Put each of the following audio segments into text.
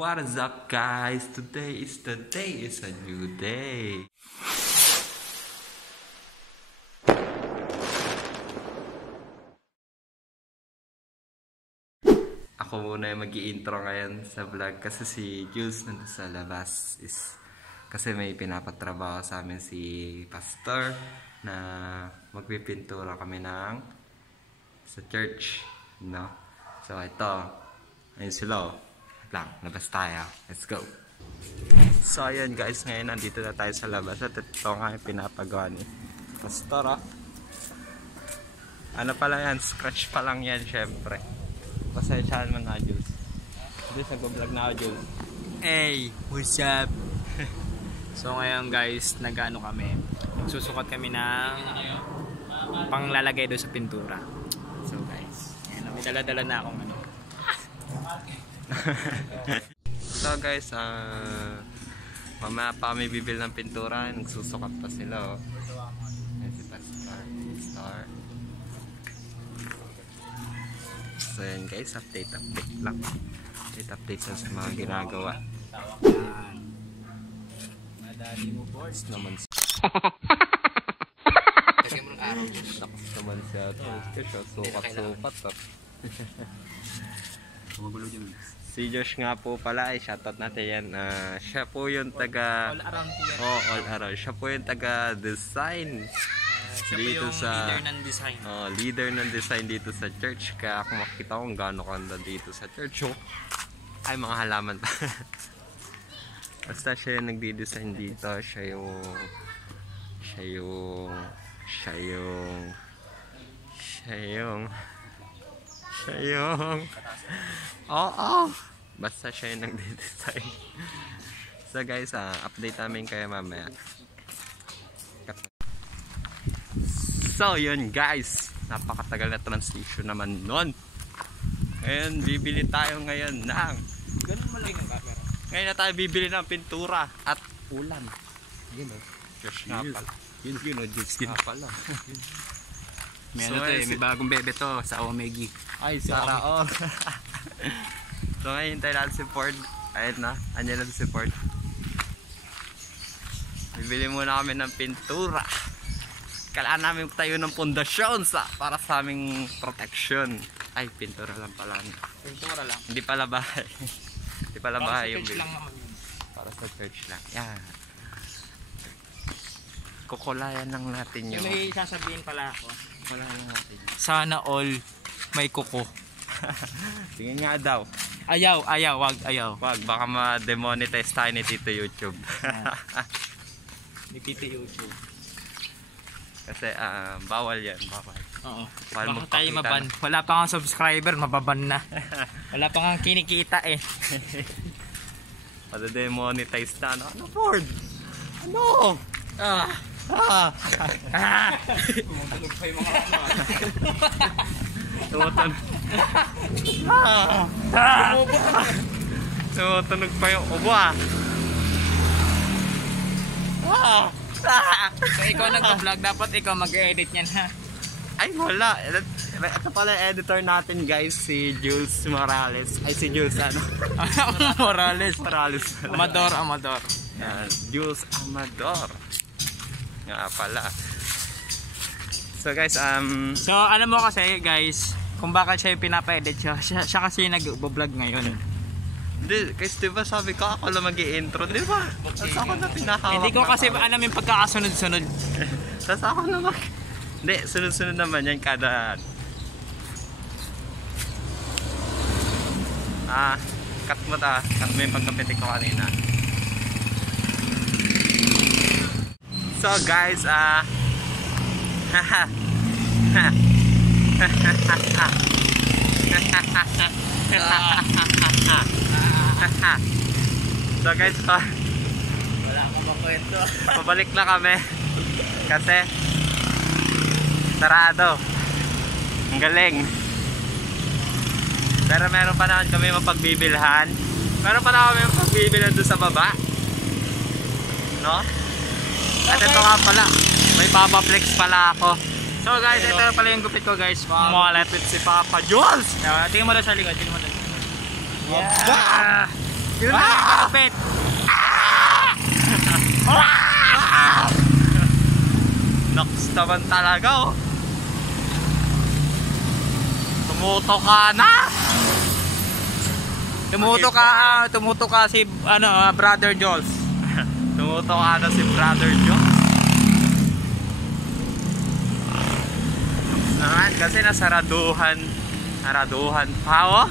What is up, guys? Today is the day. It's a new day. Ako muna yung mag-i-intro ngayon sa vlog kasi si Jules nandun sa labas kasi may pinapatrabaho sa amin si Pastor na magpipintura kami sa church, no? So ito, ayun sila. Lang, labas tayo. Let's go. So ayun guys, ngayon nandito na tayo sa labas at ito nga yung pinapagawa ni Pastor. Ano pala yan? Scratch pa lang yan syempre. Pasensyahan mo na, Jules. Jules, nag-vlog na ako, Jules. Hey, what's up? So ngayon guys, nag-ano kami. Susukat kami ng panglalagay doon sa pintura. So guys, ayan, may dala-dala na akong ano. So guys, mamaya pa kami bibili ng pintura. Nagsusukat pa sila, oh. Ayan si Pastor. So yan guys, update lang. Update sa mga ginagawa. Madali mo boys naman kasi mo ng araw tapos naman siya kasi sukat. Si Josh nga po pala, shoutout natin yan. Siya po yung taga all around po yan. all around. Siya po yung taga design. Siya dito yung sa leader ng design. Leader ng design dito sa church. Kaya kung makita ko kung gaano kanda dito sa church, ay mga halaman pa. Basta siya yung nagdi-design dito. Siya yung basta siya yung nagdi-design. So guys, update namin kayo mamaya. So yun guys, napakatagal na transition naman nun. Ngayon bibili tayo ngayon ng ganun mo lang yung camera. Ngayon na tayo bibili ng pintura at ulam. Yun o, Josh nga pala. Yun o, Josh nga pala. May ano to may bagong bebe to sa Omegi. Ay, Sara all. So ngayon hintay natin si Ford. Ayun na, andyan na si Ford. Bibili muna kami ng pintura. Kailangan namin tayo ng pundasyon para sa aming protection. Ay, pintura lang pala. Pintura lang. Hindi pala bahay. Hindi pala bahay yung church lang naman yun. Para sa church lang. Yan. Kukulayan lang natin yun. May sasabihin pala ako. Wala lang natin. Sana all may kuko. Tingin nga daw. Ayaw, wag. Wag, baka ma-demonetize tayo ni Tito YouTube. Ni Tito YouTube. Kasi bawal yan, bawal. Oo. Baka tayo maban. Wala pa kang subscriber, mababan na. Wala pa kang kinikita eh. Mada-demonetize na. Ano, Ford? Ano? Tumutunog pa yung mga ano. Tumutunog pa yung ubo So ikaw nag-vlog, dapat ikaw mag-edit niyan ha. Ay wala. Ito pala editor natin guys, si Jules Morales. Ay si Jules ano? Morales. Amador. Yan, Jules Amador. Nga pala. So guys, so alam mo kasi guys, kung bakit siya yung pinapa-edit siya kasi nag-vlog ngayon. Hindi, kasi diba sabi ko ako lang mag-i-intro, diba? Tapos ako na pinahawak. Hindi ko kasi alam yung pagkakasunod-sunod. Tapos ako na hindi, sunod-sunod naman yan kada cut mo yung pagkapitik ko kanina. So guys, so guys, Wala ka makwento. pabalik na kami kasi sarado. Ang galing. Pero meron pa naman kami mapagbibilhan. Meron pa naman kami mapagbibilhan doon sa baba, no? At ito nga pala, may papaplex pala ako. So guys, ito pala yung gupit ko guys. Malapit si Papa Jules. Tingnan mo na sa likod, tingnan mo na. Yeah. Sino na yung karapet? Naks naman talaga oh. Tumuto ka na. Tumuto ka si Brother Jules. Tumuto ka na si Brother Jules. Naman kasi nasaraduhan pa oh.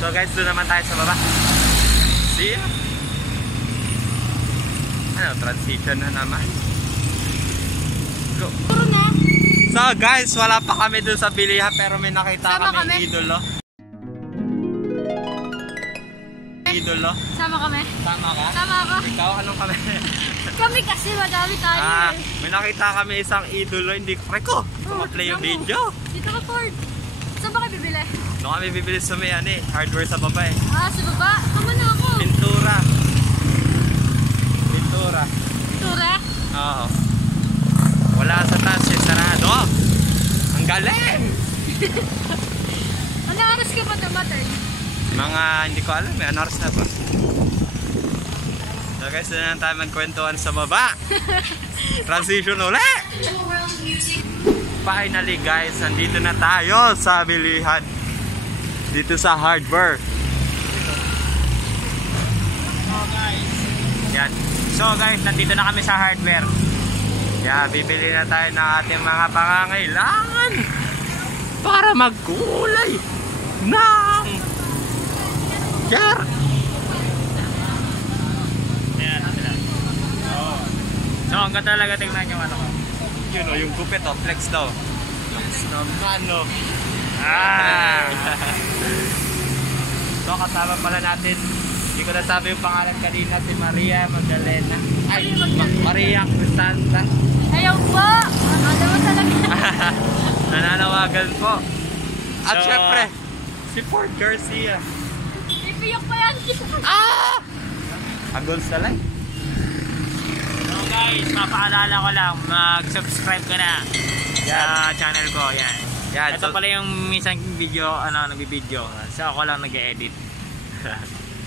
So guys, doon naman tayo sa baba. See ya. Transition na naman. Go. So guys, wala pa kami doon sa bilihan pero may nakita kami idolo. Sama kami. Tama ka? Sama ako. Ikaw, anong kami? Kami kasi madami tayo May nakita kami isang idolo, hindi ko play yung video. Dito ka, Ford. Saan ba kayo bibili? Doon kami bibili sa may hardware sa baba eh. Sa baba? Tama na ako. Pintura. Pintura? Oo. Wala sa taas eh, sarado. Ang galing! Ano oras ka pa namatay? Mga, hindi ko alam eh, ano oras na ba? So guys, doon na tayo magkwentuhan sa baba. Transition ulit! Finally guys, nandito na tayo sa bilihan. Dito sa hardware. Yan. So guys, nandito na kami sa hardware. Yeah, bibili na tayo ng ating mga pangangailangan para magkulay ng jar. Ayan, so ang ganda talaga, tingnan nyo ano ko. Yun o, yung gupit o, flex daw. Flex naman o. So kasama pala natin, hindi ko nasabi yung pangalan kanina, si Maria Magdalena. Ay, Maria Cristanta. Ayaw po! Akala mo talaga. Nananawagan po. At So, syempre, si Ford Garcia. Ipiyok pa yan. Agol sa live. So guys, mapaalala ko lang, mag-subscribe ka na sa channel ko. Yan. Ito pala yung minsan video, nagbibideo. So ako lang nag-edit.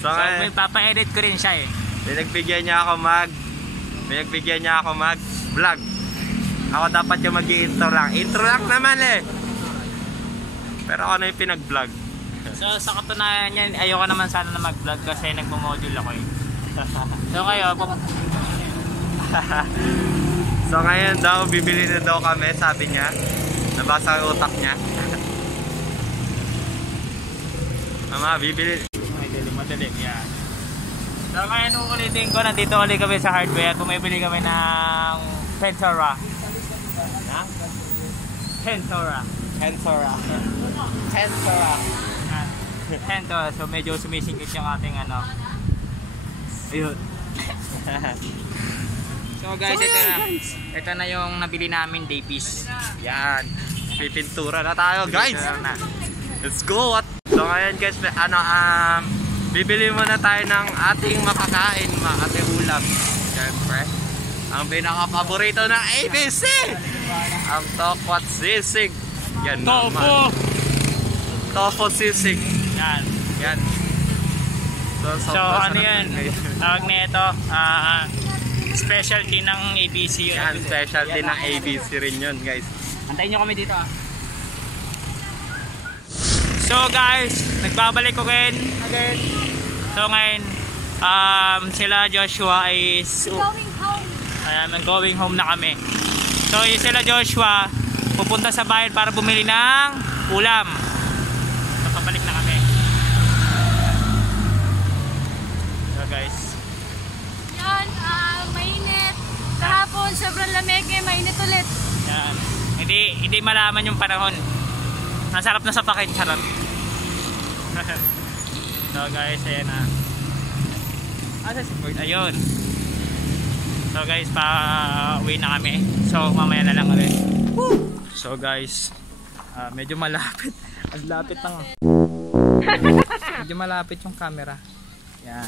So may papa-edit ko rin siya eh. Pinagbigyan niya ako mag-vlog. Ako dapat yung mag-i-intro lang. Intro lang naman eh. Pero ako na yung pinag-vlog. So sa katunayan yan, ayoko naman sana na mag-vlog kasi nagmo-module ako eh. So kayo, so ngayon daw, bibili na daw kami, sabi niya. Nabasa ang utak niya. Mama, bibili. Madaling, yan. So ngayon ulitin ko, nandito ulit kami sa hardware. Bumibili kami ng Pentora. Pentora. So medyo sumisingkit yung ating ayun. So guys, ito na yung nabili namin day piece. Yan. Pipintura na tayo, guys. Let's go. So ngayon guys, bibili muna tayo ng ating makakain, ating ulam. Siyempre, ang pinaka-paborito ng ABC, ang tokwat sisig. Yan naman. Tofu sisig. Yan. So ano yan? Tawag na ito, specialty ng ABC. Yan, specialty ng ABC rin yun, guys. Antayin nyo kami dito ah. So guys, nagbabalik ko again. So ngayon, sila Joshua is Going home. going home na kami. So sila Joshua pupunta sa bayan para bumili ng ulam. So pabalik na kami. So guys, Yan, mainit. Kahapon, sobrang lamig eh, mainit ulit. yan. Hindi malaman yung panahon. Nasarap na sa pakin, charot. So guys, ayan na. Asa si Ford? Ayun. So guys, pa-uwi na kami. So mamaya na lang ulit. So guys, medyo malapit. Ang lapit ng medyo malapit yung camera. Yan.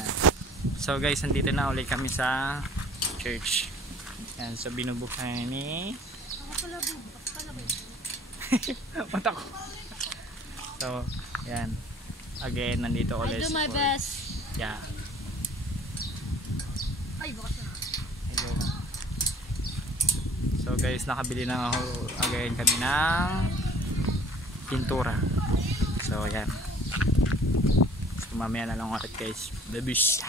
So guys, nandito na ulit kami sa church. Yan, so binubuksan ni mata ko. So, yan. Again, nandito ulit. I do my best. Yeah. Ay, bukas na. So guys, nakabili na ako again kami ng pintura. So yan. So mamaya na lang ulit guys. Babish.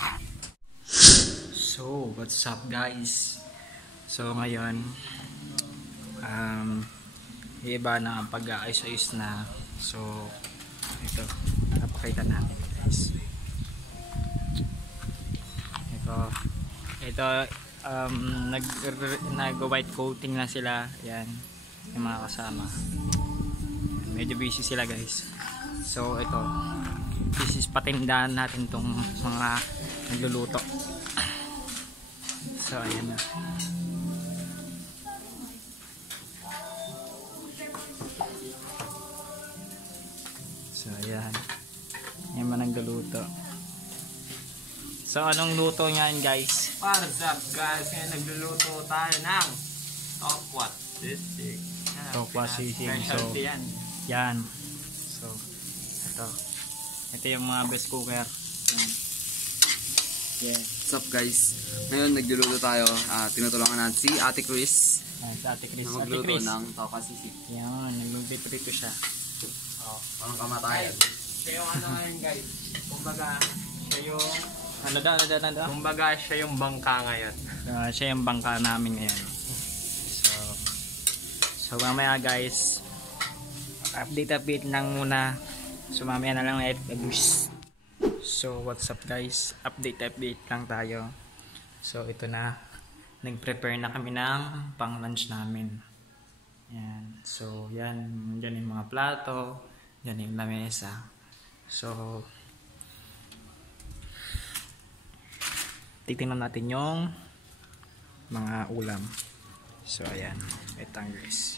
So what's up guys? So ngayon iba na ang pag-aayos-ayos na. So ito, napakita natin guys. Ito nag white coating na sila. Yan yung mga kasama. Medyo busy sila guys. So ito, this is patindahan natin tong mga nagluluto. So ayan na. So ayan, yan man nagluluto. So anong luto niyan guys? What's up guys? Ngayon nagluluto tayo ng tokwat sisig. Tokwat sisig. So Specialty yan. yan. So ito yung mga best cooker. Yan. Yeah. What's up guys? Ngayon nagluluto tayo. Tinutulungan natin si Ate Chris Si Ate Chris. na Ate magluto Chris. ng tokwa sisig. Yan, nagluto siya. Parang kamatayan. Siya yung ano ngayon guys. Kumbaga, siya yung Ano daw? kumbaga siya yung bangka ngayon. Siya yung bangka namin ngayon. So mamaya guys, update lang muna. So mamaya na lang ulit. So what's up guys, update lang tayo. So ito na, nag-prepare na kami ng pang lunch namin. Yan. So yan, dyan yung mga plato, dyan yung lamesa. So titingnan natin yung mga ulam. So ayan, guys.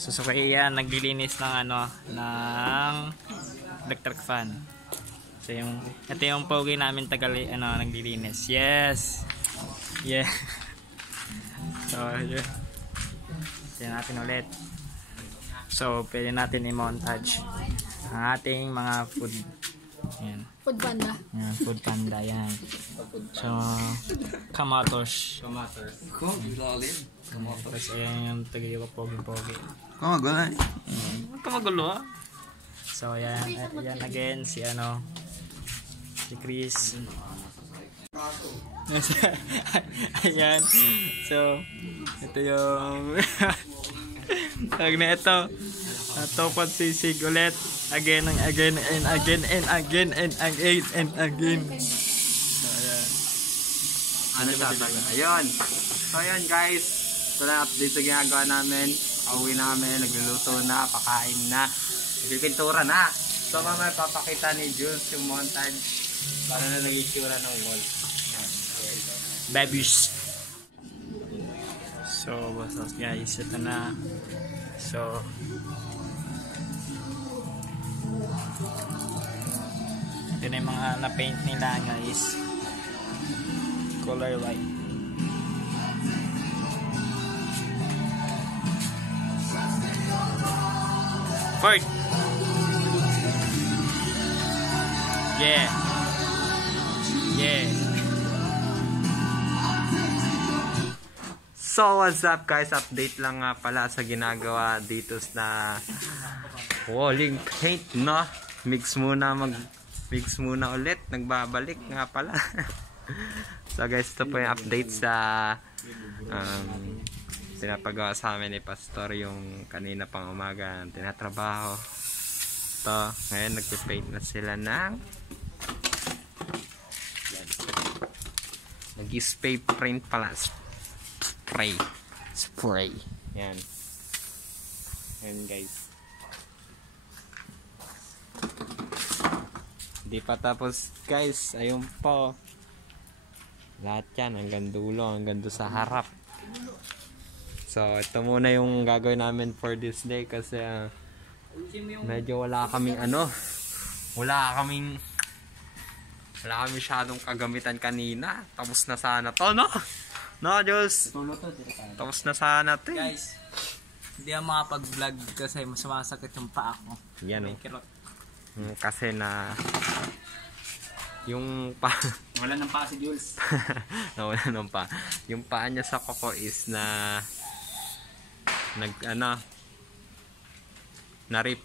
So kaya naglilinis ng ng electric fan. So ito yung pogi namin naglilinis. Yes. Yeah. So yun. Tingnan natin ulit. So pwede natin i-montage ang ating mga food. Yan. Food panda. Yan, food panda yan. So, kamatos. Ko, lalim. Tapos ayan yung tagiwa pogi-pogi. Ko, magulan. Huwag ka magulo ha. So ayan, ayan again si si Chris. Ayan. So, ito yung tag na ito. Tokwat sisig ulit. Again and again and again and again and again and again. So ayan. Ano siya? Ayun. So ayun guys. Ito na update sa ginagawa namin. Pauwi namin. Nagluluto na. Pakain na. Nagpipintura na. So mamaya papakita ni Jules yung montage. Paano na nag-itsura ng wall. Babies. So what's up guys? Ito na. So ito na yung mga na-paint nila guys. Color white. Ford. Yeah. Yeah. So what's up guys? Update lang nga pala sa ginagawa dito na walling paint na. Mix muna ulit. Nagbabalik nga pala. So guys, ito po yung update sa pinapagawa sa amin ni Pastor yung kanina pang umaga tinatrabaho. Ito, ngayon nagpipaint na sila ng nag-spray paint pala. Spray. Yan. Yan guys. Di pa tapos guys, ayun po. Lahat yan, hanggang dulo, hanggang doon sa harap. So, ito muna yung gagawin namin for this day kasi medyo wala kaming wala kami masyadong kagamitan kanina. Tapos na sana to, no? No, Diyos? Tapos na sana to. Guys, hindi ako makapag-vlog kasi sumasakit yung paa ko. Yan, May oh. kirot. Kasi na yung pa Wala nang pa si Jules. nawala ng pa. Yung paa niya sa Coco is na na-rip.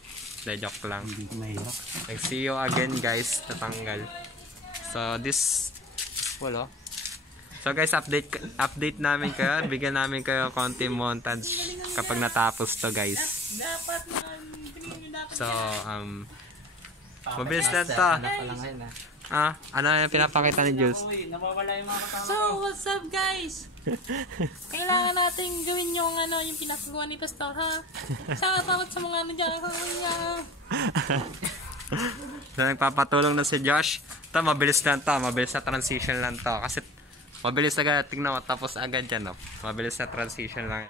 Joke lang. Hindi ko mahirap. See you again guys, tatanggal. So this wala. So guys, update namin kayo. Bigyan namin kayo konti montage kapag natapos to guys. So mabilis lang to. Ano yung pinapakita ni Jules? Nawawala yung mga kasama. So, what's up guys? Kailangan natin gawin yung yung pinapagawa ni Pastor, ha? Saka takot sa mga dyan. So, nagpapatulong na si Josh. Ito, mabilis lang to. Mabilis na transition lang to. Kasi, mabilis agad. Tingnan mo, tapos agad dyan, no? Mabilis na transition lang.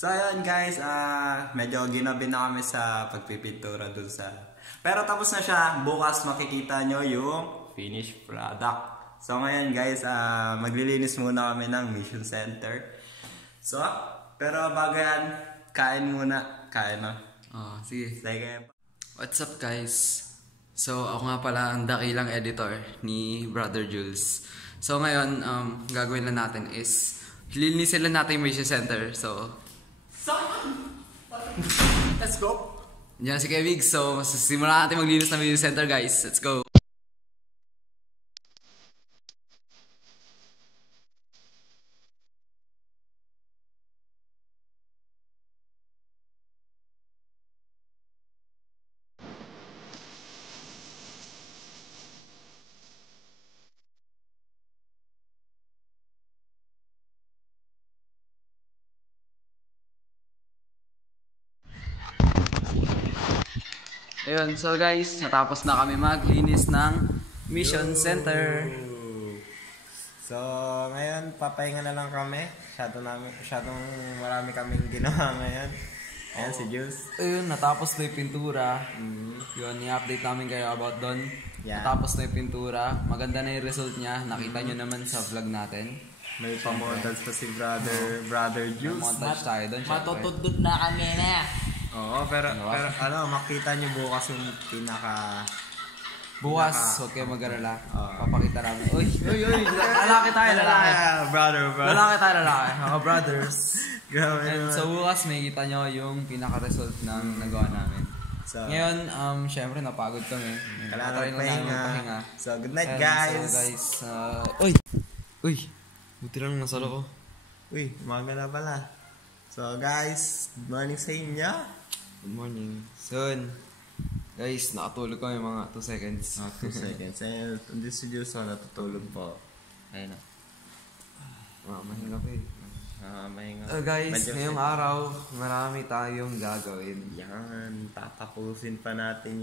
So ayun guys, medyo ginabi na kami sa pagpipintura dun sa... Pero tapos na siya, bukas makikita nyo yung finished product. So ngayon guys, maglilinis muna kami ng Mission Center. So, pero bago yan, kain muna. Kain na. Sige. Sige. What's up guys? So ako nga pala ang dakilang editor ni Brother Jules. So ngayon, gagawin na natin is lilinisin lang natin yung Mission Center. So Let's go! yan si Kevig. So simulan natin maglinis ng Mission Center guys. Let's go! Ayun, so guys, natapos na kami maglinis ng Mission Center. So, ngayon, papahinga na lang kami. Masyadong marami kaming ginawa ngayon. Ayan, si Jules. Ayun, natapos na yung pintura. Yun, i-update namin kayo about doon. Yeah. Natapos na yung pintura. Maganda na yung result niya. Nakita nyo naman sa vlog natin. May pamontage pa si Brother Jules. Montage tayo doon. Matutudod na kami na. Oo, pero makita nyo bukas yung pinaka... Bukas, huwag kayo mag-alala. Oo. Papakita namin. Uy! Lalaki tayo, lalaki. Brother. Lalaki tayo, lalaki. Mga brothers. Grabe And naman. so bukas, may kita nyo yung pinaka-result ng nagawa namin. So, Ngayon, syempre napagod kami. kailangan Patry lang namin magpahinga. So, good night, And guys. So guys, Uy! Buti lang nasa ko. Uy, umaga na pala. So, guys, good morning sa inyo. Good morning. Soon. Guys, nakatulog kami mga 2 seconds. 2 seconds. And hindi si Jules natutulog po. Ayun na. Mahinga pa eh. Mahinga. Guys, Medyo ngayong araw, marami tayong gagawin. yan, tatapusin pa natin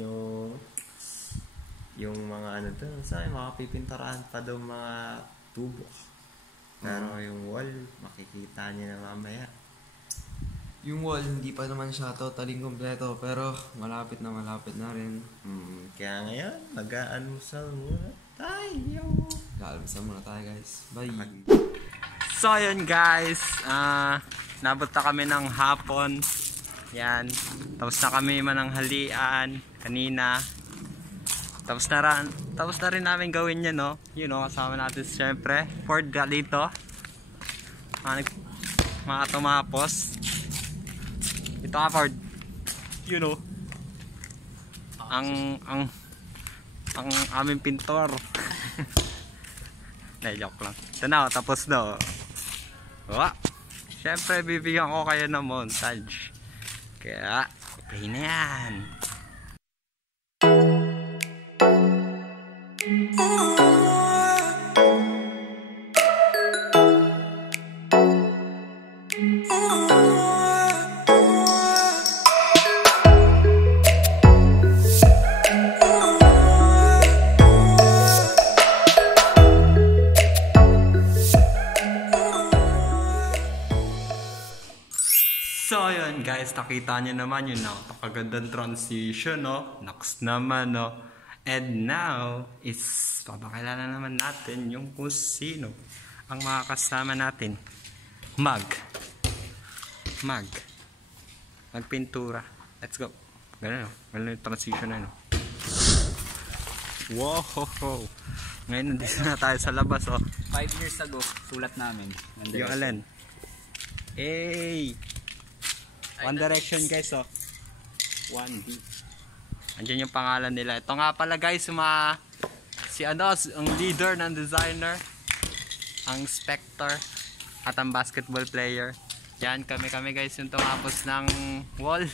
yung mga ano doon. Saan mga pipinturahan pa doon mga tubo. Pero yung wall, makikita niyo na mamaya. Yung wall, hindi pa naman siya totally kompleto, pero malapit na rin. Kaya ngayon, mag-aanusal muna tayo. Lalabasa muna tayo guys. Bye! So yun guys, nabot na kami ng hapon. Yan, tapos na kami mananghalian kanina. Tapos na rin namin gawin yan, no? You know, kasama natin syempre Ford dito. Mga tumapos. Ito ka Ford. You know. Ang aming pintor. Joke lang. Ito na, tapos na. Syempre, bibigyan ko kayo ng montage. Kaya, play na yan. So yun Ayan guys, nakita nyo naman yung napakagandang transition, no? Next naman, no? And now, is papakilala naman natin yung kung sino ang mga kasama natin. Magpintura. Let's go. Ganun, no? Ganun yung transition na, no? Wow! Ngayon, nandito na tayo sa labas, oh. 5 years ago, sulat namin. Yung alin? Hey! One Direction guys, oh. 1D. Andiyan yung pangalan nila. Ito nga pala guys, ang leader ng designer, ang Spector, at ang basketball player. Yan, kami guys yung tumapos ng wall.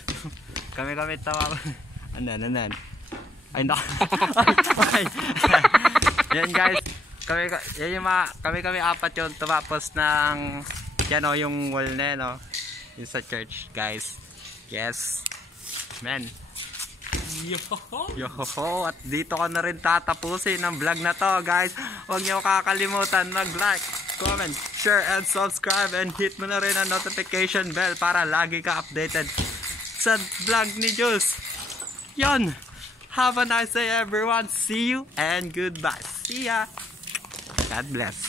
kami tumapos. Anan. Ay, no. Okay. Yan guys, kami apat yung tumapos ng yan o, yung wall na, no? Yung sa church, guys. Yes. Man. Yoho! At dito ko na rin tatapusin ang vlog na to, guys. Huwag niyo kakalimutan mag-like, comment, share, and subscribe. And hit mo na rin ang notification bell para lagi ka updated sa vlog ni Jules. Yon! Have a nice day, everyone. See you and goodbye. See ya. God bless.